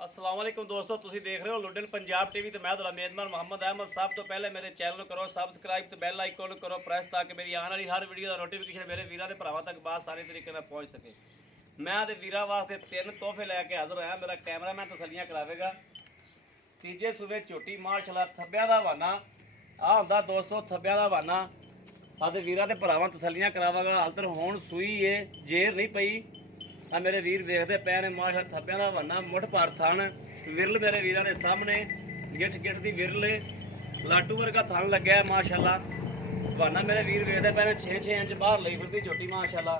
अस्सलाम वालेकुम दोस्तों, ਤੁਸੀਂ ਦੇਖ ਰਹੇ ਹੋ ਲੁੱਡਨ ਪੰਜਾਬ ਟੀਵੀ ਤੇ ਮੈਂ ਤੁਹਾਡਾ ਮੇਜ਼ਬਾਨ ਮੁਹੰਮਦ ਅਹਿਮਦ। ਸਭ ਤੋਂ ਪਹਿਲੇ ਮੇਰੇ ਚੈਨਲ ਨੂੰ ਕਰੋ ਸਬਸਕ੍ਰਾਈਬ ਤੇ ਬੈਲ ਆਈਕਨ ਨੂੰ ਕਰੋ ਪ੍ਰੈਸ ਤਾਂ ਕਿ ਮੇਰੀ ਆਉਣ ਵਾਲੀ ਹਰ ਵੀਡੀਓ ਦਾ ਨੋਟੀਫਿਕੇਸ਼ਨ ਮੇਰੇ ਵੀਰਾਂ ਦੇ ਭਰਾਵਾਂ ਤੱਕ ਬਾਸਾਨੀ ਤਰੀਕੇ ਨਾਲ ਪਹੁੰਚ ਸਕੇ। ਮੈਂ ਤੇ ਵੀਰਾਂ ਵਾਸਤੇ ਤਿੰਨ ਤੋਹਫੇ ਲੈ ਕੇ ਹਾਜ਼ਰ ਹੋਇਆ। ਮੇਰਾ ਕੈਮਰਾਮੈਨ ਤਸੱਲੀਆਂ ਕਰਾਵੇਗਾ। ਤੀਜੇ ਸੂਬੇ ਝੋਟੀ ਮਾਸ਼ਾਅੱਲਾ ਥੱਬਿਆਂ ਦਾ ਹਵਾਨਾ ਆ ਹੁੰਦਾ ਦੋਸਤੋ, ਥੱਬਿਆਂ ਦਾ ਹਵਾਨਾ ਆਦੇ ਵੀਰਾਂ ਦੇ ਭਰਾਵਾਂ ਤਸੱਲੀਆਂ ਕਰਾਵਾਂਗਾ। ਹਾਲਤ ਹੁਣ ਸੂਈ ਏ, ਜੇਰ ਨਹੀਂ ਪਈ। ਆ ਮੇਰੇ ਵੀਰ ਵੇਖਦੇ ਪਏ ਨੇ ਮਾਸ਼ਾਅੱਲਾ ਥੱਬਿਆਂ ਦਾ ਹਵਾਨਾ ਮੁੱਢ ਭਰ ਥਣ ਵਿਰਲ ਮੇਰੇ ਵੀਰਾਂ ਦੇ ਸਾਹਮਣੇ ਗਿੱਠ ਗਿੱਠ ਦੀ ਵਿਰਲ ਲਾਟੂ ਵਰਗਾ ਥਣ ਲੱਗਿਆ ਮਾਸ਼ਾਅੱਲਾ। ਹਵਾਨਾ ਮੇਰੇ ਵੀਰ ਵੇਖਦੇ ਪਏ ਨੇ 6-6 ਇੰਚ ਬਾਹਰ ਲਈ ਫਿਰਦੀ ਝੋਟੀ ਮਾਸ਼ਾਅੱਲਾ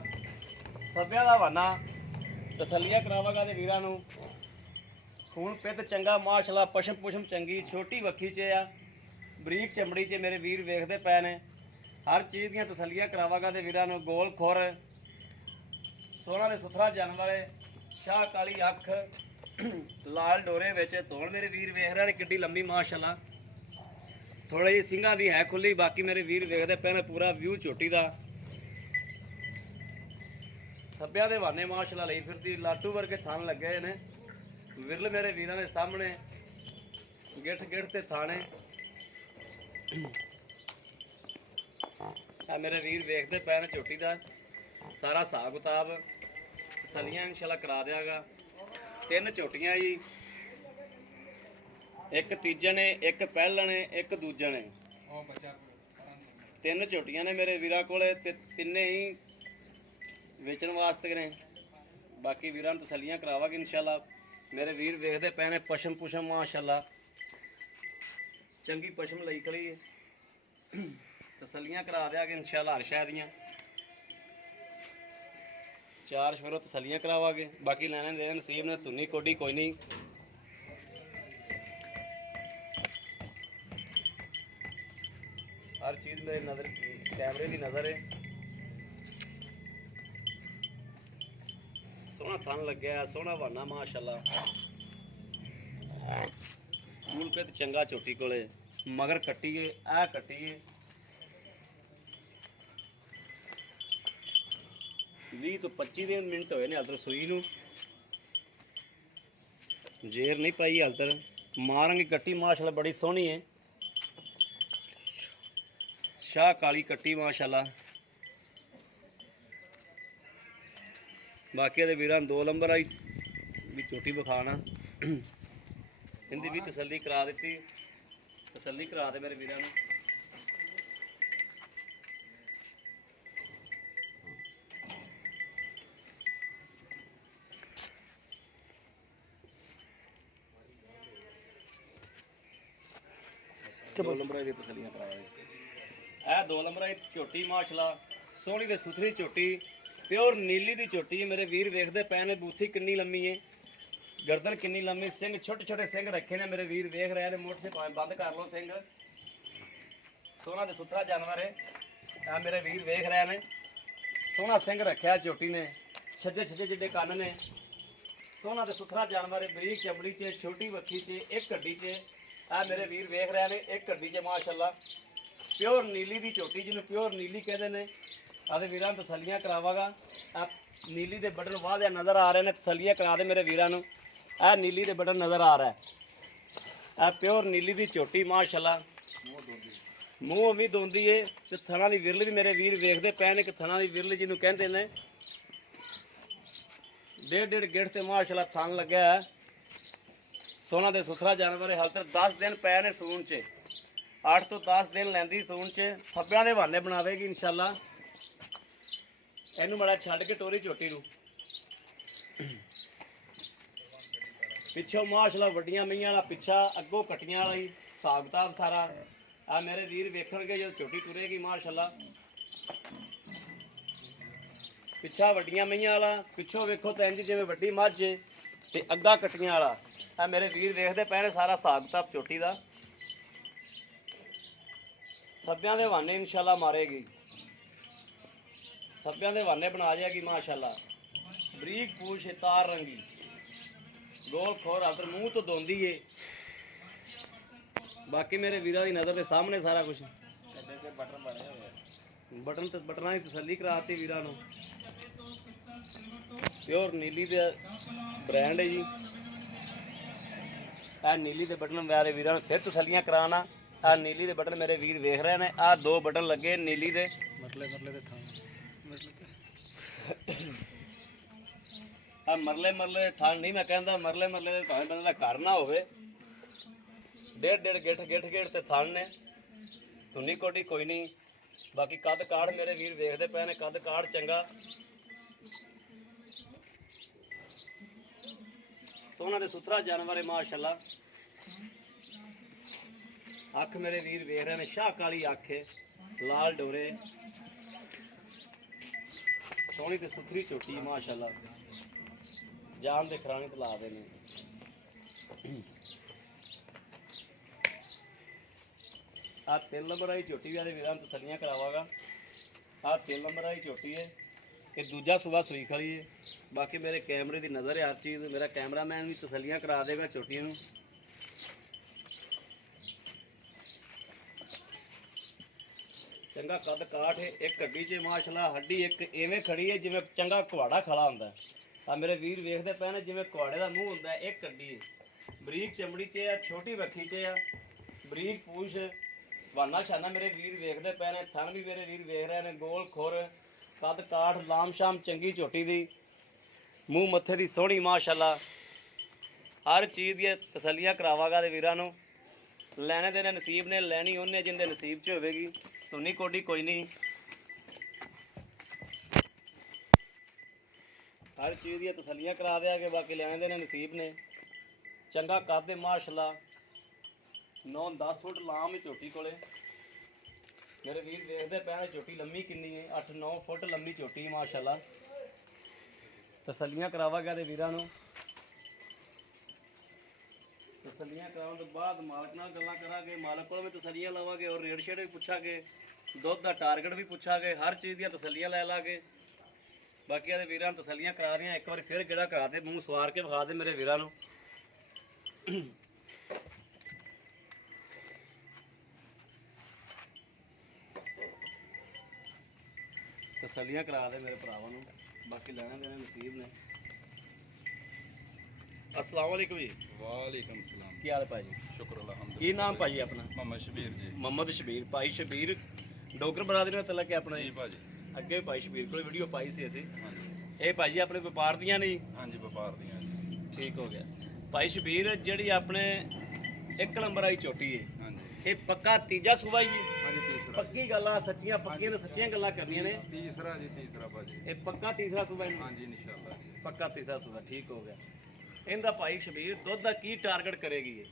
ਥੱਬਿਆਂ ਦਾ ਹਵਾਨਾ ਤਸੱਲੀਆਂ ਕਰਾਵਾਂਗਾ ਤੇ ਵੀਰਾਂ ਨੂੰ। ਖੂਨ ਪਿੱਤ ਚੰਗਾ ਮਾਸ਼ਾਅੱਲਾ, ਪਸ਼ਮ ਪੁਸ਼ਮ ਚੰਗੀ, ਛੋਟੀ ਵੱਖੀ 'ਚ ਆ, ਬਰੀਕ ਚਮੜੀ 'ਚ ਮੇਰੇ ਵੀਰ ਵੇਖਦੇ ਪਏ ਨੇ। ਹਰ ਚੀਜ਼ ਦੀਆਂ ਤਸੱਲੀਆਂ ਕਰਾਵਾਂਗਾ ਤੇ ਵੀਰਾਂ ਨੂੰ। ਗੋਲ ਖੁਰ ਸੋਹਣਾ ਤੇ ਸੁਥਰਾ ਜਾਨਵਰ ਹੈ, ਸ਼ਾਹ ਕਾਲੀ ਅੱਖ ਲਾਲ ਡੋਰੇ ਵਿੱਚ ਧੋਣ ਮੇਰੇ ਵੀਰ ਵੇਖ ਰਹੇ ਨੇ ਕਿੱਡੀ ਲੰਮੀ ਮਾਸ਼ਾਅੱਲਾ। ਥੋੜੀ ਜਿਹੀ ਸਿੰਘਾਂ ਦੀ ਹੈ ਖੁੱਲੀ, ਬਾਕੀ ਮੇਰੇ ਵੀਰ ਵੇਖਦੇ ਪਏ ਨੇ ਪੂਰਾ ਵਿਊ ਝੋਟੀ ਦਾ। ਥੱਬਿਆਂ ਦੇ ਵਾਨੇ ਮਾਸ਼ਾਅੱਲਾ ਲਈ ਫਿਰਦੀ ਲਾਟੂ ਵਰਗੇ ਥਣ ਲੱਗੇ ਨੇ ਵਿਰਲ ਮੇਰੇ ਵੀਰਾਂ ਦੇ ਸਾਹਮਣੇ ਗਿੱਠ ਗਿੱਠ ਤੇ ਥਾਣੇ। ਆ ਮੇਰੇ ਵੀਰ ਵੇਖਦੇ ਪਏ ਨੇ ਝੋਟੀ ਦਾ ਸਾਰਾ ਹਿਸਾਬ ਕਿਤਾਬ ਤਸੱਲੀਆਂ ਇਨਸ਼ਾਅੱਲਾ ਕਰਾ ਦਿਆਂਗਾ। ਤਿੰਨ ਝੋਟੀਆਂ ਜੀ, ਇੱਕ ਤੀਜੇ ਨੇ, ਇੱਕ ਪਹਿਲਣ ਨੇ, ਇੱਕ ਦੂਜੇ ਨੇ। ਤਿੰਨ ਝੋਟੀਆਂ ਨੇ ਮੇਰੇ ਵੀਰਾਂ ਕੋਲੇ ਤੇ ਤਿੰਨੇ ਹੀ ਵੇਚਣ ਵਾਸਤੇ ਨੇ। ਬਾਕੀ ਵੀਰਾਂ ਨੂੰ ਤਸੱਲੀਆਂ ਕਰਾਵਾਂਗੇ ਇਨਸ਼ਾਅੱਲਾ। ਮੇਰੇ ਵੀਰ ਵੇਖਦੇ ਪਏ ਨੇ ਪਸ਼ਮ ਪੁਸ਼ਮ ਮਾਸ਼ਾਅੱਲਾ ਚੰਗੀ ਪਸ਼ਮ ਲਈ ਖੜੀ ਹੈ। ਤਸੱਲੀਆਂ ਕਰਾ ਦਿਆਂਗੇ ਇਨਸ਼ਾਅੱਲਾ ਹਰ ਸ਼ੈ ਦੀਆਂ। ਚਾਰ ਸ਼ਫਰੋਂ ਤਸੱਲੀਆਂ ਕਰਾਵਾਂਗੇ। ਬਾਕੀ ਲੈਣੇ ਦੇ ਨਸੀਬ ਨੇ, ਧੁੰਨੀ ਕੋਡੀ ਕੋਈ ਨਹੀਂ। ਹਰ ਚੀਜ਼ ਮੇਰੇ ਨਜ਼ਰ ਕੈਮਰੇ ਦੀ ਨਜ਼ਰ ਹੈ। ਸੋਹਣਾ ਥਣ ਲੱਗਿਆ, ਸੋਹਣਾ ਹਵਾਨਾ ਮਾਸ਼ਾਅੱਲਾ। ਮੂਲ ਪਿੱਤ ਚੰਗਾ ਝੋਟੀ ਕੋਲੇ, ਮਗਰ ਕੱਟੀਏ ਆ ਕੱਟੀਏ 20 ਤੋਂ 25 ਮਿੰਟ ਹੋਏ ਨੇ ਹਲਤਰ ਸੂਈ ਨੂੰ। ਜੇਰ ਨਹੀਂ ਪਾਈ ਹਲਤਰ, ਮਾਰਾਂਗੇ ਕੱਟੀ ਮਾਸ਼ਾਅੱਲਾ ਬੜੀ ਸੋਹਣੀ ਹੈ, ਸ਼ਾਹ ਕਾਲੀ ਕੱਟੀ ਮਾਸ਼ਾਅੱਲਾ। ਬਾਕੀ ਦੇ ਵੀਰਾਂ ਦੋ ਨੰਬਰ ਆਈ ਵੀ ਝੋਟੀ ਵਿਖਾਣਾ, ਇਹਦੀ ਵੀ ਤਸੱਲੀ ਕਰਾ ਦਿੱਤੀ। ਤਸੱਲੀ ਕਰਾ ਦੇ ਮੇਰੇ ਵੀਰਾਂ ਨੂੰ। ਦੋ ਨੰਬਰਾਂ ਦੀ ਤਸੱਲੀਆਂ ਕਰਾਵਾਂਗੇ। ਇਹ ਦੋ ਨੰਬਰਾਂ ਦੀ ਝੋਟੀ ਮਾਸ਼ਾਅੱਲਾ ਸੋਹਣੀ ਤੇ ਸੁਥਰੀ ਝੋਟੀ, ਪਿਓਰ ਨੀਲੀ ਦੀ ਝੋਟੀ ਮੇਰੇ ਵੀਰ ਵੇਖਦੇ ਪਏ ਨੇ। ਬੂਥੀ ਕਿੰਨੀ ਲੰਮੀ ਹੈ, ਗਰਦਨ ਕਿੰਨੀ ਲੰਮੀ, ਸਿੰਘ ਛੋਟੇ ਛੋਟੇ ਸਿੰਘ ਰੱਖੇ ਨੇ ਮੇਰੇ ਵੀਰ ਵੇਖ ਰਹੇ ਨੇ। ਮੁੱਠ ਸੇ ਭਾਵੇਂ ਬੰਦ ਕਰ ਲਓ ਸਿੰਘ। ਸੋਹਣਾ ਤੇ ਸੁਥਰਾ ਜਾਨਵਰ ਹੈ, ਆ ਮੇਰੇ ਵੀਰ ਵੇਖ ਰਹੇ ਨੇ। ਸੋਹਣਾ ਸਿੰਘ ਰੱਖਿਆ ਝੋਟੀ ਨੇ, ਛੱਜੇ ਛੱਜੇ ਜਿੱਡੇ ਕੰਨ ਨੇ। ਸੋਹਣਾ ਤੇ ਸੁਥਰਾ ਜਾਨਵਰ ਹੈ, ਬਰੀਕ ਚਮੜੀ 'ਚ, ਛੋਟੀ ਵੱਖੀ 'ਚ, ਇੱਕ ਹੱਡੀ 'ਚ। ਆ ਮੇਰੇ ਵੀਰ ਵੇਖ ਰਹੇ ਨੇ ਇੱਕ ਹੱਡੀ 'ਚ ਮਾਸ਼ਾਅੱਲਾ ਪਿਓਰ ਨੀਲੀ ਦੀ ਝੋਟੀ, ਜਿਹਨੂੰ ਪਿਓਰ ਨੀਲੀ ਕਹਿੰਦੇ ਨੇ। ਆਦੇ ਵੀਰਾਂ ਨੂੰ ਤਸੱਲੀਆਂ ਕਰਾਵਾਂਗਾ। ਆ ਨੀਲੀ ਦੇ ਬਟਨ ਵਾਧਿਆ ਨਜ਼ਰ ਆ ਰਹੇ ਨੇ, ਤਸੱਲੀਆਂ ਕਰਾ ਦੇ ਮੇਰੇ ਵੀਰਾਂ ਨੂੰ। ਇਹ ਨੀਲੀ ਦੇ ਬਟਨ ਨਜ਼ਰ ਆ ਰਿਹਾ ਹੈ, ਇਹ ਪਿਓਰ ਨੀਲੀ ਦੀ ਝੋਟੀ ਮਾਸ਼ਾਅੱਲਾ। ਮੂੰਹ ਵੀ ਦੋਂਦੀ ਏ ਤੇ ਥਣਾ ਦੀ ਵਿਰਲ ਵੀ ਮੇਰੇ ਵੀਰ ਵੇਖਦੇ ਪਏ ਨੇ ਕਿ ਥਣਾ ਦੀ ਵਿਰਲ ਜਿਹਨੂੰ ਕਹਿੰਦੇ ਨੇ। ਡੇਢ ਗਿੱਠ ਤੇ ਮਾਸ਼ਾਅੱਲਾ ਥਣ ਲੱਗਿਆ ਹੈ। ਸੋਹਣਾ ਤੇ ਸੁਥਰਾ ਜਾਨਵਰ ਹੈ। ਹਾਲ ਤੱਕ 10 ਦਿਨ ਪਏ ਨੇ ਸੂਣ 'ਚ, 8 ਤੋਂ 10 ਦਿਨ ਲੈਂਦੀ ਸੂਣ 'ਚ। ਥੱਬਿਆਂ ਦੇ ਬਹਾਨੇ ਬਣਾਵੇਗੀ ਇਨਸ਼ਾਅੱਲਾ। ਇਹਨੂੰ ਬੜਾ ਛੱਡ ਕੇ ਟੋਰੀ ਝੋਟੀ ਨੂੰ। ਪਿੱਛੋਂ ਮਾਸ਼ਾਅੱਲਾ ਵੱਡੀਆਂ ਮਈਆਂ ਵਾਲਾ ਪਿੱਛਾ, ਅੱਗੋਂ ਕਟੀਆਂ ਵਾਲਾ ਹੀ ਹਿਸਾਬ ਕਿਤਾਬ ਸਾਰਾ। ਆ ਮੇਰੇ ਵੀਰ ਵੇਖਣਗੇ ਜਦੋਂ ਝੋਟੀ ਟੁਰੇਗੀ ਮਾਸ਼ਾਅੱਲਾ। ਪਿੱਛਾ ਵੱਡੀਆਂ ਮਈਆਂ ਵਾਲਾ, ਪਿੱਛੋਂ ਵੇਖੋ ਤਾਂ ਇੰਜ ਜਿਵੇਂ ਵੱਡੀ ਮੱਝ ਤੇ ਅੱਗਾ ਕਟੀਆਂ ਵਾਲਾ। ਆ ਮੇਰੇ ਵੀਰ ਵੇਖਦੇ ਪਏ ਨੇ ਸਾਰਾ ਹਿਸਾਬ ਕਿਤਾਬ ਝੋਟੀ ਦਾ। ਥੱਬਿਆਂ ਦੇ ਹਵਾਨੇ ਇਨਸ਼ਾਅੱਲਾ ਮਾਰੇਗੀ, ਥੱਬਿਆਂ ਦੇ ਹਵਾਨੇ ਬਣਾ ਜਾਏਗੀ ਮਾਸ਼ਾਅੱਲਾ। ਬਰੀਕ ਪੂਛ, ਤਾਰ ਰੰਗੀ, ਗੋਲ ਖੋਰ, ਹੱਥ ਮੂੰਹ ਤੋਂ ਦੋਂਦੀ ਏ। ਬਾਕੀ ਮੇਰੇ ਵੀਰਾਂ ਦੀ ਨਜ਼ਰ ਦੇ ਸਾਹਮਣੇ ਸਾਰਾ ਕੁਝ। ਬਟਨ ਤੇ ਬਟਨਾਂ ਦੀ ਤਸੱਲੀ ਕਰਾਤੀ ਵੀਰਾਂ ਨੂੰ। ਪਿਓਰ ਨੀਲੀ ਦਾ ਬ੍ਰਾਂਡ ਹੈ ਜੀ। ਇਹ ਨੀਲੀ ਦੇ ਬਟਨ ਮੇਰੇ ਵੀਰਾਂ ਨੂੰ ਫਿਰ ਤਸੱਲੀਆਂ ਕਰਾਣਾ। ਆ ਨੀਲੀ ਦੇ ਬਟਨ ਮੇਰੇ ਵੀਰ ਵੇਖ ਰਹੇ ਨੇ, ਆ 2 ਬਟਨ ਲੱਗੇ ਨੀਲੀ ਦੇ ਮਰਲੇ ਦੇ ਥਾਂ ਆ ਮਰਲੇ ਥਾਂ ਨਹੀਂ ਮੈਂ ਕਹਿੰਦਾ, ਮਰਲੇ ਦੇ ਭਾਵੇਂ ਬੰਦੇ ਦਾ ਘਰ ਨਾ ਹੋਵੇ, ਡੇਢ ਗਿੱਠ ਤੇ ਥਣ ਨੇ, ਧੁੰਨੀ ਕੋਟੀ ਕੋਈ ਨਹੀਂ। ਬਾਕੀ ਕੱਦ ਕਾੜ ਮੇਰੇ ਵੀਰ ਵੇਖਦੇ ਪਏ ਨੇ, ਕੱਦ ਕਾੜ ਚੰਗਾ ਸੋਹਣਾ ਤੇ ਸੁਥਰਾ ਜਾਨਵਰ ਹੈ ਮਾਸ਼ਾਅੱਲਾ। ਅੱਖ ਮੇਰੇ ਵੀਰ ਵੇਖ ਰਹੇ ਨੇ, ਸ਼ਾਹ ਕਾਲੀ ਅੱਖ ਹੈ, ਲਾਲ ਡੋਰੇ, ਸੋਹਣੀ ਤੇ ਸੁਥਰੀ ਝੋਟੀ ਮਾਸ਼ਾਅੱਲਾ, ਜਾਨ ਦੇ ਖਰਾਣੇ ਤੇ ਲਾ ਦੇ ਨੇ। ਆ 3 ਨੰਬਰ ਵਾਲੀ ਝੋਟੀ ਵੀ ਆਦੇ ਵੀਰਾਂ ਨੂੰ ਤਸੱਲੀਆਂ ਕਰਾਵਾਂਗਾ। ਆ 3 ਨੰਬਰ ਵਾਲੀ ਝੋਟੀ ਹੈ, ਇਹ ਦੂਜਾ ਸੂਆ ਸੂਈ ਖੜੀ ਹੈ। ਬਾਕੀ ਮੇਰੇ ਕੈਮਰੇ ਦੀ ਨਜ਼ਰ ਹੈ ਹਰ ਚੀਜ਼, ਮੇਰਾ ਕੈਮਰਾਮੈਨ ਵੀ ਤਸੱਲੀਆਂ ਕਰਾ ਦੇਗਾ ਝੋਟੀ ਨੂੰ। ਚੰਗਾ ਕੱਦ ਕਾਠ ਹੈ, ਇੱਕ ਹੱਡੀ 'ਚ ਮਾਸ਼ਾਅੱਲਾ ਹੱਡੀ ਇੱਕ ਐਵੇਂ ਖੜੀ ਹੈ ਜਿਵੇਂ ਚੰਗਾ ਕੁਹਾੜਾ ਖੜਾ ਹੁੰਦਾ। ਆ ਮੇਰੇ ਵੀਰ ਵੇਖਦੇ ਪਏ ਨੇ ਜਿਵੇਂ ਕੁਹਾੜੇ ਦਾ ਮੂੰਹ ਹੁੰਦਾ, ਇੱਕ ਹੱਡੀ ਹੈ, ਬਰੀਕ ਚਮੜੀ 'ਚ ਆ, ਛੋਟੀ ਵੱਖੀ 'ਚ ਆ, ਬਰੀਕ ਪੂਛ, ਵਾਨਾ ਸ਼ਾਨਾ ਮੇਰੇ ਵੀਰ ਵੇਖਦੇ ਪਏ ਨੇ, ਥਣ ਵੀ ਮੇਰੇ ਵੀਰ ਵੇਖ ਰਹੇ ਨੇ, ਗੋਲ ਖੁਰ, ਕੱਦ ਕਾਠ, ਲਾਮ ਸ਼ਾਮ ਚੰਗੀ ਝੋਟੀ ਦੀ, ਮੂੰਹ ਮੱਥੇ ਦੀ ਸੋਹਣੀ ਮਾਸ਼ਾਅੱਲਾ। ਹਰ ਚੀਜ਼ ਦੀਆਂ ਤਸੱਲੀਆਂ ਕਰਾਵਾਂਗਾ ਤੇ ਵੀਰਾਂ ਨੂੰ। ਲੈਣੇ ਦੇ ਨਸੀਬ ਨੇ, ਲੈਣੀ ਉਹਨੇ ਜਿੰਦੇ ਨਸੀਬ 'ਚ ਹੋਵੇਗੀ, ਧੁੰਨੀ ਕੋਡੀ ਕੋਈ ਨਹੀਂ। ਹਰ ਚੀਜ਼ ਦੀਆਂ ਤਸੱਲੀਆਂ ਕਰਾ ਦਿਆਂਗੇ, ਬਾਕੀ ਲੈਣੇ ਦੇ ਨਸੀਬ ਨੇ। ਚੰਗਾ ਕੱਦ ਮਾਸ਼ਾਅੱਲਾ, 9-10 ਫੁੱਟ ਲਾਮ ਹੈ ਝੋਟੀ ਕੋਲੇ। ਮੇਰੇ ਵੀਰ ਵੇਖਦੇ ਪਏ ਨੇ ਝੋਟੀ ਲੰਮੀ ਕਿੰਨੀ ਹੈ, 8-9 ਫੁੱਟ ਲੰਮੀ ਝੋਟੀ ਮਾਸ਼ਾਅੱਲਾ। ਤਸੱਲੀਆਂ ਕਰਾਵਾਂਗਾ ਤੇ ਵੀਰਾਂ ਨੂੰ। ਤਸੱਲੀਆਂ ਕਰਾਉਣ ਤੋਂ ਬਾਅਦ ਮਾਲਕ ਨਾਲ ਗੱਲਾਂ ਕਰਾਂਗੇ, ਮਾਲਕ ਕੋਲ ਵੀ ਤਸੱਲੀਆਂ ਲਵਾਂਗੇ ਔਰ ਰੇਟ ਸ਼ੇਟ ਵੀ ਪੁੱਛਾਂਗੇ, ਦੁੱਧ ਦਾ ਟਾਰਗੇਟ ਵੀ ਪੁੱਛਾਂਗੇ, ਹਰ ਚੀਜ਼ ਦੀਆਂ ਤਸੱਲੀਆਂ ਲੈ ਲਾਂਗੇ। ਬਾਕੀ ਇਹਦੇ ਵੀਰਾਂ ਨੂੰ ਤਸੱਲੀਆਂ ਕਰਾ ਦੀਆਂ, ਇੱਕ ਵਾਰੀ ਫਿਰ ਜਿਹੜਾ ਕਰਾ ਦੇ ਮੂੰਹ ਸਵਾਰ ਕੇ ਵਿਖਾ ਦੇ ਮੇਰੇ ਵੀਰਾਂ ਨੂੰ। ਤਸੱਲੀਆਂ ਕਰਾ ਦੇ ਮੇਰੇ ਭਰਾਵਾਂ ਨੂੰ, ਬਾਕੀ ਲੈਣਾ ਦੇਣਾ ਨਸੀਬ ਨੇ। अस्सलाम वालेकुम जी। वालेकुम सलाम। ਕੀ ਹਾਲ ਭਾਜੀ? शुक्र अल्हम्दुलिल्लाह। ਕੀ ਨਾਮ ਭਾਜੀ ਆਪਣਾ? मोहम्मद शबीर जी। ਮੁਹੰਮਦ ਸ਼ਬੀਰ। ਭਾਈ ਸ਼ਬੀਰ ਡੋਗਰ ਬਰਾਦਰੀ ਨਾਲ ਤਲਕ ਹੈ ਆਪਣਾ जी ਜੀ। भाजी। ਅੱਗੇ ਵੀ ਭਾਈ ਸ਼ਬੀਰ ਕੋਲ ਵੀਡੀਓ ਪਾਈ ਸੀ ਅਸੀਂ। हाँ जी। ਇਹ ਭਾਜੀ ਆਪਣੇ ਵਪਾਰ ਦੀਆਂ ਨਹੀਂ? हाँ जी व्यापार दियां जी। ਠੀਕ ਹੋ ਗਿਆ। ਭਾਈ ਸ਼ਬੀਰ ਜਿਹੜੀ ਆਪਣੇ 1 ਨੰਬਰ ਆਈ ਝੋਟੀ ਹੈ, हाँ जी। ਇਹ ਪੱਕਾ ਤੀਜਾ ਸੂਬਾ ਜੀ? हाँ जी तीसरा। ਪੱਕੀ ਗੱਲਾਂ ਸੱਚੀਆਂ, ਪੱਕੀਆਂ ਤੇ ਸੱਚੀਆਂ ਗੱਲਾਂ ਕਰਨੀਆਂ ਨੇ। तीसरा जी तीसरा भाजी। ਇਹ ਪੱਕਾ ਤੀਸਰਾ ਸੂਬਾ ਹੈ? हाँ जी इंशाल्लाह जी। ਪੱਕਾ ਤੀਸਰਾ ਸੂਬਾ। ਠੀਕ ਹੋ ਗਿਆ। ਇਹਦਾ ਭਾਈ ਸ਼ਬੀਰ ਦੁੱਧ ਦਾ ਕੀ ਟਾਰਗੇਟ ਕਰੇਗੀ ਇਹ?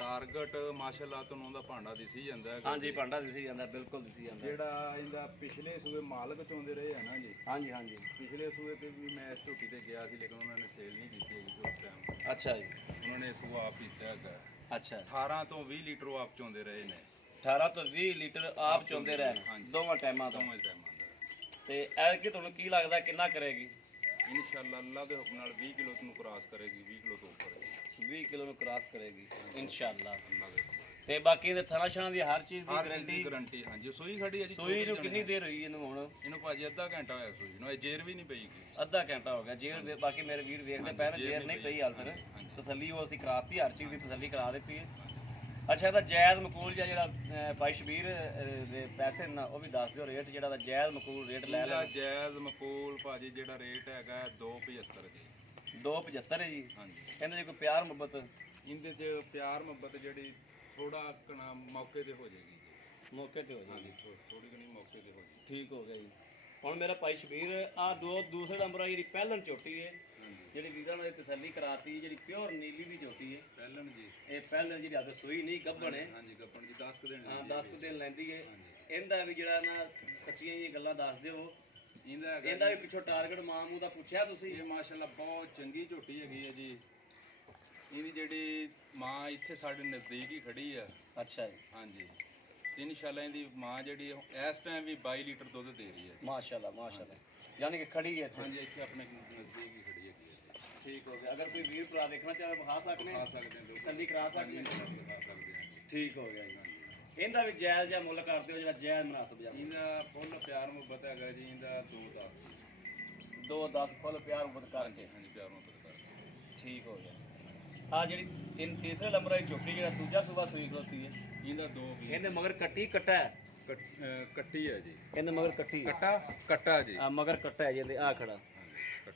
टारगेट माशाल्लाह तो ਉਹਦਾ ਭਾਂਡਾ ਦਿਸੀ ਜਾਂਦਾ ਹੈ। ਹਾਂਜੀ ਭਾਂਡਾ ਦਿਸੀ ਜਾਂਦਾ, ਬਿਲਕੁਲ ਦਿਸੀ ਜਾਂਦਾ। ਜਿਹੜਾ ਇਹਦਾ ਪਿਛਲੇ ਸੂਏ ਮਾਲਕ ਚੋਂਦੇ ਰਹੇ ਹੈ ਨਾ ਜੀ। ਹਾਂਜੀ ਹਾਂਜੀ। ਪਿਛਲੇ ਸੂਏ ਤੇ ਵੀ ਮੈਂ ਇਸ ਝੋਟੀ ਤੇ ਗਿਆ ਸੀ, ਲੇਕਿਨ ਉਹਨਾਂ ਨੇ ਸੇਲ ਨਹੀਂ ਕੀਤੀ ਹੈਗੀ ਉਸ ਟਾਈਮ। ਅੱਛਾ ਜੀ। ਉਹਨਾਂ ਨੇ ਸੂਆ ਆਪ ਪੀਤਾ ਹੈਗਾ। ਅੱਛਾ। 18 ਤੋਂ 20 ਲੀਟਰ ਉਹ ਆਪ ਚੋਂਦੇ ਰਹੇ ਨੇ। 18 ਤੋਂ 20 ਲੀਟਰ ਆਪ ਚੋਂਦੇ ਰਹੇ ਹਾਂਜੀ। ਦੋਵਾਂ ਟਾਈਮਾਂ ਤੋਂ। ਦੋਵੇਂ ਟਾਈਮਾਂ ਦਾ। ਤੇ ਐਤਕੀ ਤੁਹਾਨੂੰ ਕੀ ਲੱਗਦਾ ਕਿੰਨਾ ਕਰੇਗੀ? ਇਨਸ਼ਾਅੱਲਾ ਅੱਲਾ ਦੇ ਹੁਕਮ ਨਾਲ 20 ਕਿਲੋ ਨੂੰ ਕ੍ਰਾਸ ਕਰੇਗੀ, 20 ਕਿਲੋ ਤੋਂ ਉੱਪਰ। 20 ਕਿਲੋ ਨੂੰ ਕ੍ਰਾਸ ਕਰੇਗੀ ਇਨਸ਼ਾਅੱਲਾ। ਅੱਲਾ ਦੇ ਹੁਕਮ ਨਾਲ। ਤੇ ਬਾਕੀ ਦੇ ਥਣਾ ਛਣਾ ਦੀ ਹਰ ਚੀਜ਼ ਦੀ ਹਰ ਚੀਜ਼ ਗਾਰੰਟੀ? ਦੀ ਗਾਰੰਟੀ ਹਾਂਜੀ। ਸੂਈ ਖੜੀ ਹੈ ਜੀ। ਸੂਈ ਨੂੰ ਕਿੰਨੀ ਦੇਰ ਹੋਈ ਇਹਨੂੰ ਹੁਣ? ਇਹਨੂੰ ਭਾਜੀ ਅੱਧਾ ਘੰਟਾ ਹੋਇਆ ਸੂਈ ਨੂੰ, ਇਹ ਜੇਰ ਵੀ ਨਹੀਂ ਪਈਗੀ। ਅੱਧਾ ਘੰਟਾ ਹੋ ਗਿਆ। ਜੇਰ ਬਾਕੀ ਮੇਰੇ ਵੀਰ ਵੇਖਦੇ ਪਏ ਨੇ, ਜੇਰ ਨਹੀਂ ਪਈ ਹਾਲ ਤੱਕ। ਤਸੱਲੀ ਉਹ ਅਸੀਂ ਕਰਾਤੀ, ਹਰ ਚੀਜ਼ ਦੀ ਤਸੱਲੀ ਕਰਾ ਦਿੱਤੀ ਹੈ। ਅੱਛਾ, ਇਹਦਾ ਜਾਇਜ਼ ਮਕੂਲ ਜਿਹੜਾ ਭਾਈ ਸ਼ਬੀਰ ਦੇ ਪੈਸੇ ਨਾ ਉਹ ਵੀ ਦੱਸ ਦਿਓ, ਰੇਟ ਜਿਹੜਾ ਦਾ ਜਾਇਜ਼ ਮਕੂਲ ਰੇਟ ਲੈ ਇਹਦਾ ਲੈ। ਜਾਇਜ਼ ਮਕੂਲ ਭਾਜੀ ਜਿਹੜਾ ਰੇਟ ਹੈਗਾ 275 ਜੀ। 275 ਹੈ ਜੀ। ਹਾਂਜੀ। ਇਹਦੇ 'ਚ ਕੋਈ ਪਿਆਰ ਮੁਹੱਬਤ? ਇਹਦੇ 'ਚ ਪਿਆਰ ਮੁਹੱਬਤ ਜਿਹੜੀ ਥੋੜਾ ਕਣਾ ਮੌਕੇ ਤੇ ਹੋ ਜਾਏਗੀ ਜੀ। ਮੌਕੇ ਤੇ ਹੋ ਜਾਏਗੀ। ਹਾਂਜੀ ਥੋੜੀ ਕਣੀ ਮੌਕੇ ਤੇ ਹੋ ਜਾਏਗੀ। ਠੀਕ ਹੋ ਗਿਆ ਜੀ। ਹੁਣ ਮੇਰਾ ਭਾਈ ਸ਼ਬੀਰ ਆ ਦੂਸਰੇ ਨੰਬਰ ਆ ਜਿਹੜੀ ਪਹਿਲਣ ਝੋਟੀ ਹੈ, ਜਿਹੜੀ ਵੀਰਾਂ ਨੇ ਤਸੱਲੀ ਕਰਾਤੀ, ਜਿਹੜੀ ਪਿਓਰ ਨੀਲੀ ਦੀ ਝੋਟੀ ਹੈ। ਪਹਿਲਣ ਜੀ। ਇਹ ਪਹਿਲਣ ਜਿਹੜੀ ਆਦੇ ਸੂਈ ਨਹੀਂ ਗੱਭਣ ਹੈ। ਹਾਂਜੀ ਗੱਪਣ ਜੀ 10 ਦਿਨ। ਹਾਂ 10 ਦਿਨ ਲੈਂਦੀ ਹੈ। ਇਹਦਾ ਵੀ ਜਿਹੜਾ ਨਾ ਸੱਚੀਆਂ ਹੀ ਗੱਲਾਂ ਦੱਸ ਦਿਓ। ਇਹਦਾ ਵੀ ਪਿੱਛੋਂ ਟਾਰਗੇਟ ਮਾਮੂ ਦਾ ਪੁੱਛਿਆ ਤੁਸੀਂ? ਇਹ ਮਾਸ਼ਾਅੱਲਾ ਬਹੁਤ ਚੰਗੀ ਝੋਟੀ ਹੈਗੀ ਹੈ ਜੀ। ਇਹਦੀ ਜਿਹੜੀ ਮਾਂ ਇੱਥੇ ਸਾਡੇ ਨਜ਼ਦੀਕ ਹੀ ਖੜੀ ਆ। ਅੱਛਾ ਜੀ। ਹਾਂਜੀ। ਤੇ ਇਨਸ਼ਾਅੱਲਾ ਇਹਦੀ ਮਾਂ ਜਿਹੜੀ ਇਸ ਟਾਈਮ ਵੀ 22 ਲੀਟਰ ਦੁੱਧ ਦੇ ਰਹੀ ਹੈ। ਮਾਸ਼ਾਅੱਲਾ ਮਾਸ਼ਾਅੱਲਾ। ਯਾਨੀ ਕਿ ਖੜੀ ਹੈ ਇੱਥੇ? ਹਾਂਜੀ ਇੱਥੇ ਆਪਣੇ ਨਜ਼ਦੀਕ ਹੀ ਖੜੀ ਹੈਗੀ ਹੈ। ਠੀਕ ਹੋ ਗਿਆ। ਅਗਰ ਕੋਈ ਵੀਰ ਭਰਾ ਦੇਖਣਾ ਚਾਹੇ ਵਿਖਾ ਸਕਦੇ ਖਾ ਸਕਦੇ ਹਾਂ ਤਸੱਲੀ ਕਰਾ ਸਕਦੇ ਹਾਂ? ਦਿਖਾ ਸਕਦੇ ਹਾਂ ਜੀ। ਠੀਕ ਹੋ ਗਿਆ ਜੀ। ਇਹਦਾ ਵੀ ਜਾਇਜ਼ ਜਿਹਾ ਮੁੱਲ ਕਰ ਦਿਓ, ਜਿਹੜਾ ਜਾਇਜ਼ ਮੁਨਾਸਬ ਜਿਹਾ। ਇਹਦਾ ਫੁੱਲ ਪਿਆਰ ਮੁਹੱਬਤ ਹੈਗਾ ਜੀ। ਇਹਦਾ 2-10 2-10 ਫੁੱਲ ਪਿਆਰ ਮੁਹੱਬਤ ਕਰਕੇ। ਹਾਂਜੀ ਪਿਆਰ ਮੁਹੱਬਤ ਕਰਕੇ। ਠੀਕ ਹੋ ਗਿਆ। ਆ ਜਿਹੜੀ ਤੀਸਰੇ ਨੰਬਰ ਵਾਲੀ ਝੋਟੀ ਜਿਹੜਾ ਦੂਜਾ ਸੂਬਾ ਸੂਈ ਖਲੋਤੀ ਹੈ ਇਹਦਾ 2 ਵੀ ਇਹਦੇ ਮਗਰ ਕੱਟੀ ਕੱਟਾ ਹੈ ਕੱਟੀ ਹੈ ਜੀ ਇਹਦੇ ਮਗਰ ਕੱਟੀ ਕੱਟਾ ਜੀ ਆ ਮਗਰ ਕੱਟਾ ਹੈ ਜਿਹਦੇ ਆ ਖੜਾ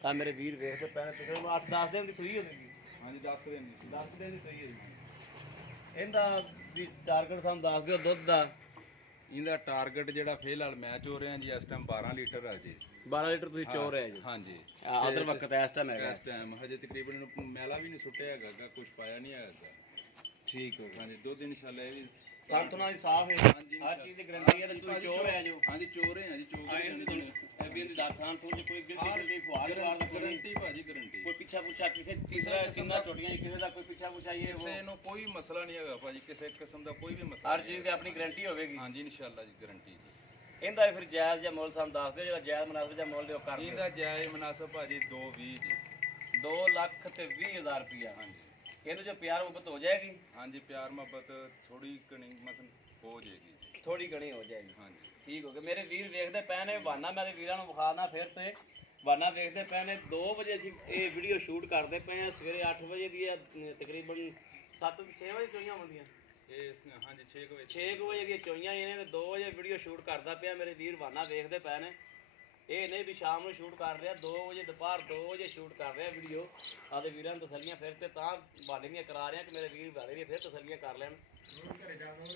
ਆ ਮੇਰੇ ਵੀਰ ਵੇਖਦੇ ਪੈਣੇ ਪਿਛਲੇ 8-10 ਦਿਨ ਦੀ ਸੂਈ ਹੋਵੇਗੀ ਹਾਂਜੀ 10 ਦਿਨ 10 ਦਿਨ ਦੀ ਸੂਈ ਹੋਵੇਗੀ ਇਹਦਾ ਵੀ ਟਾਰਗੇਟ ਸਾਨੂੰ ਦੱਸ ਦਿਓ ਦੁੱਧ ਦਾ ਇਹਦਾ ਟਾਰਗੇਟ ਜਿਹੜਾ ਫਿਲਹਾਲ ਮੈਚ ਹੋ ਰਿਹਾ ਜੀ ਇਸ ਟਾਈਮ 12 ਲੀਟਰ ਆ ਜੀ 12 ਲੀਟਰ ਤੁਸੀਂ ਚੋ ਰਹੇ ਜੀ ਹਾਂਜੀ ਆਦਰ ਵਕਤ ਇਸ ਟਾਈਮ ਹੈਗਾ ਇਸ ਟਾਈਮ ਹਜੇ ਤਕਰੀਬਨ ਮੈਲਾ ਵੀ ਨਹੀਂ ਸੁੱਟਿਆ ਹੈਗਾ ਕੁਝ ਪਾਇਆ ਨਹੀਂ ਹੈਗਾ ਠੀਕ ਹੋ ਗਿਆ ਹਾਂਜੀ ਦੁੱਧ ਇਨਸ਼ਾਅੱਲਾ ਇਹ ਵੀ ਸੰਤਨਾ ਦੀ ਸਾਫ ਹੈ ਹਾਂਜੀ, ਹਰ ਚੀਜ਼ ਦੀ ਗਰੰਟੀ ਹੈ ਤੇ ਤੁਸੀਂ ਚੋ ਰਹੇ ਜੋ ਹਾਂਜੀ ਚੋ ਰਹੇ ਹਾਂ ਜੀ ਚੋ ਆ ਇਹਦੇ ਤੁਹਾਨੂੰ ਇਹ ਵੀ ਇਹਦੀ ਦਾਖਾਂ ਤੋਂ ਕੋਈ ਗਿਲਟੀ ਫੁਆਰ ਵਾਰ ਦਾ ਕੋਈ ਗਰੰਟੀ ਭਾਜੀ ਗਰੰਟੀ ਕੋਈ ਪਿੱਛਾ ਪੁੱਛਾ ਕਿਸੇ ਤੀਸਰਾ ਕਿੰਨਾ ਟੋਟੀਆਂ ਕਿਸੇ ਦਾ ਕੋਈ ਪਿੱਛਾ ਪੁੱਛਾ ਇਹ ਕਿਸੇ ਨੂੰ ਕੋਈ ਮਸਲਾ ਨਹੀਂ ਹੈਗਾ ਭਾਜੀ ਕਿਸੇ ਕਿਸਮ ਦਾ ਕੋਈ ਵੀ ਮਸਲਾ ਹਰ ਚੀਜ਼ ਦੀ ਆਪਣੀ ਗਰੰਟੀ ਹੋਵੇਗੀ ਹਾਂਜੀ ਇਨਸ਼ਾਅੱਲਾ ਜੀ ਗਰੰਟੀ ਇਹਦਾ ਫਿਰ ਜਾਇਜ਼ ਜਾਂ ਮੁੱਲ ਸਾਨੂੰ ਦੱਸ ਦਿਓ ਜਿਹੜਾ ਜਾਇਜ਼ ਮੁਨਾਸਬ ਜਾਂ ਮੁੱਲ ਦਿਓ ਕਰ ਦਿਓ ਇਹਦਾ ਜਾਇਜ਼ ਮਨਾਸਬ ਭਾਜੀ 220 ਜੀ 2 ਲੱਖ ਤੇ 20,000 ਰੁਪਇਆ ਹਾਂਜੀ ਇਹਨੂੰ ਜੋ ਪਿਆਰ ਮੁਹੱਬਤ ਹੋ ਜਾਏਗੀ ਹਾਂਜੀ ਪਿਆਰ ਮੁਹੱਬਤ ਥੋੜੀ ਕਣੀ ਮਤਲਬ ਹੋ ਜਾਏਗੀ ਜੀ ਥੋੜੀ ਘਣੀ ਹੋ ਜਾਏਗੀ ਹਾਂਜੀ ਠੀਕ ਹੋ ਗਿਆ ਮੇਰੇ ਵੀਰ ਵੇਖਦੇ ਪਏ ਨੇ ਵਾਨਾ ਮੈਂ ਤੇ ਵੀਰਾਂ ਨੂੰ ਵਿਖਾਣਾ ਫਿਰ ਤੇ ਵਾਨਾ ਵੇਖਦੇ ਪਏ ਨੇ 2 ਵਜੇ ਅਸੀਂ ਇਹ ਵੀਡੀਓ ਸ਼ੂਟ ਕਰਦੇ ਪਏ ਆ ਸਵੇਰੇ 8 ਵਜੇ ਦੀ ਹੈ ਤਕਰੀਬਨ 7-6 ਵਜੇ ਚੋਈਆਂ ਹੁੰਦੀਆਂ ਇਹ ਹਾਂਜੀ 6 ਵਜੇ 6 ਵਜੇ ਦੀਆਂ ਚੋਈਆਂ ਇਹਨੇ ਤੇ 2 ਵਜੇ ਵੀਡੀਓ ਸ਼ੂਟ ਕਰਦਾ ਪਿਆ ਮੇਰੇ ਵੀਰ ਵਾਨਾ ਵੇਖਦੇ ਪਏ ਨੇ ਇਹ ਨਹੀਂ ਵੀ ਸ਼ਾਮ ਨੂੰ ਸ਼ੂਟ ਕਰ ਰਿਹਾ 2 ਵਜੇ ਦੁਪਹਿਰ 2 ਵਜੇ ਸ਼ੂਟ ਕਰ ਰਿਹਾ ਵੀਡੀਓ ਆਦੇ ਵੀਰਾਂ ਨੂੰ ਤਸੱਲੀਆਂ ਫਿਰ ਤੇ ਤਾਂ ਵਾਲੇ ਦੀਆਂ ਕਰਾ ਰਿਹਾ ਕਿ ਮੇਰੇ ਵੀਰ ਵਾਲੇ ਦੀਆਂ ਫਿਰ ਤਸੱਲੀਆਂ ਕਰ ਲੈਣ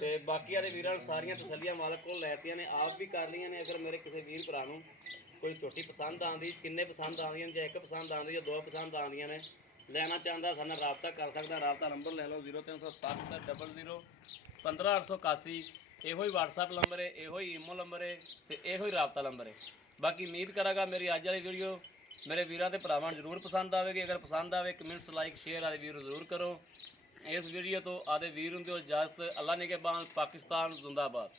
ਤੇ ਬਾਕੀ ਵਾਲੇ ਵੀਰਾਂ ਨੂੰ ਸਾਰੀਆਂ ਤਸੱਲੀਆਂ ਮਾਲਕ ਕੋਲ ਲੈਤੀਆਂ ਨੇ ਆਪ ਵੀ ਕਰ ਲਈਆਂ ਨੇ ਅਗਰ ਮੇਰੇ ਕਿਸੇ ਵੀਰ ਭਰਾ ਨੂੰ ਕੋਈ ਝੋਟੀ ਪਸੰਦ ਆਉਂਦੀ ਕਿੰਨੇ ਪਸੰਦ ਆਉਂਦੀਆਂ ਨੇ ਜਾਂ ਇੱਕ ਪਸੰਦ ਆਉਂਦੀ ਜਾਂ 2 ਪਸੰਦ ਆਉਂਦੀਆਂ ਨੇ ਲੈਣਾ ਚਾਹੁੰਦਾ ਸਾਡੇ ਨਾਲ ਰਾਬਤਾ ਕਰ ਸਕਦਾ ਰਾਬਤਾ ਨੰਬਰ ਲੈ ਲਓ 0307 00 15881 ਇਹੋ ਹੀ WhatsApp ਨੰਬਰ ਹੈ ਇਹੋ ਹੀ ਈਮੋ ਨੰਬਰ ਹੈ ਤੇ ਇਹੋ ਹੀ ਰਾਬਤਾ ਨੰਬਰ ਹੈ ਬਾਕੀ ਉਮੀਦ ਕਰਾਂਗਾ ਮੇਰੀ ਅੱਜ ਵਾਲੀ ਵੀਡੀਓ ਮੇਰੇ ਵੀਰਾਂ ਤੇ ਭਰਾਵਾਂ ਨੂੰ ਜ਼ਰੂਰ ਪਸੰਦ ਆਵੇਗੀ ਅਗਰ ਪਸੰਦ ਆਵੇ ਕਮੈਂਟਸ ਲਾਈਕ ਸ਼ੇਅਰ ਵਾਲੇ ਵੀਰ ਜ਼ਰੂਰ ਕਰੋ ਇਸ ਵੀਡੀਓ ਤੋਂ ਆਦੇ ਵੀਰ ਨੂੰ ਦਿਓ ਇਜਾਜ਼ਤ ਅੱਲਾ ਨੇ ਕੇ ਬਾਨ ਪਾਕਿਸਤਾਨ ਜ਼ਿੰਦਾਬਾਦ